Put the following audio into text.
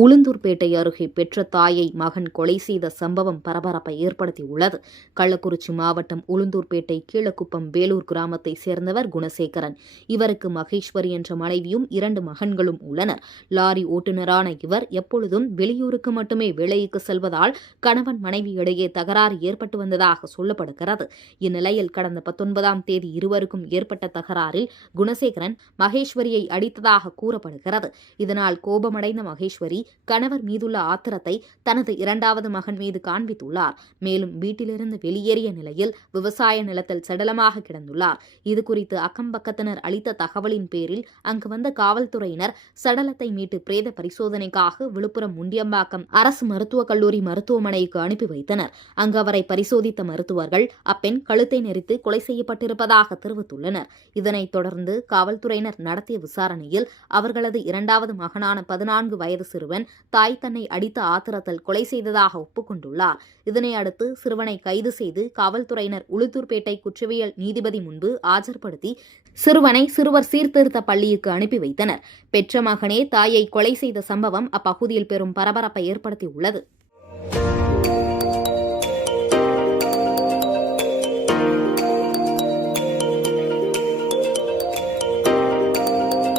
உளுந்தூர்பேட்டை அருகே பெற்ற தாயை மகன் கொலை செய்த சம்பவம் பரபரப்பை ஏற்படுத்தியுள்ளது. கள்ளக்குறிச்சி மாவட்டம் உளுந்தூர்பேட்டை கீழக்குப்பம் வேலூர் கிராமத்தை சேர்ந்தவர் குணசேகரன். இவருக்கு மகேஸ்வரி என்ற மனைவியும் 2 மகன்களும் உள்ளனர். லாரி ஓட்டுநரான இவர் எப்பொழுதும் வெளியூருக்கு மட்டுமே வேலைக்கு செல்வதால் கணவன் மனைவி இடையே தகராறு ஏற்பட்டு வந்ததாக சொல்லப்படுகிறது. இந்நிலையில் கடந்த 19ஆம் தேதி இருவருக்கும் ஏற்பட்ட தகராறில் குணசேகரன் மகேஸ்வரியை அடித்ததாக கூறப்படுகிறது. இதனால் கோபமடைந்த மகேஸ்வரி கணவர் மீதுள்ள ஆத்திரத்தை தனது 2வது மகன் மீது காண்பித்துள்ளார். மேலும் வீட்டிலிருந்து வெளியேறிய நிலையில் விவசாய நிலத்தில் சடலமாக கிடந்துள்ளார். இதுகுறித்து அக்கம்பக்கத்தினர் அளித்த தகவலின் பேரில் அங்கு வந்த காவல்துறையினர் சடலத்தை மீட்டு பிரேத பரிசோதனைக்காக விழுப்புரம் முண்டியம்பாக்கம் அரசு மருத்துவக் கல்லூரி மருத்துவமனைக்கு அனுப்பி வைத்தனர். அங்கு அவரை பரிசோதித்த மருத்துவர்கள் அப்பெண் கழுத்தை நெரித்து கொலை செய்யப்பட்டிருப்பதாக தெரிவித்துள்ளனர். இதனைத் தொடர்ந்து காவல்துறையினர் நடத்திய விசாரணையில் அவர்களது 2வது மகனான 14 வயது சிறுவன் தாய் தன்னை அடித்த ஆத்திரத்தில் கொலை செய்ததாக ஒப்புக்கொண்டுள்ளார். இதனை அடுத்து சிறுவனை கைது செய்து காவல்துறையினர் உளுந்தூர்பேட்டை குற்றவியல் நீதிபதி முன்பு ஆஜர்படுத்தி சிறுவனை சிறுவர் சீர்திருத்த பள்ளிக்கு அனுப்பி வைத்தனர். பெற்ற மகனே தாயை கொலை செய்த சம்பவம் அப்பகுதியில் பெரும் பரபரப்பை ஏற்படுத்தியுள்ளது.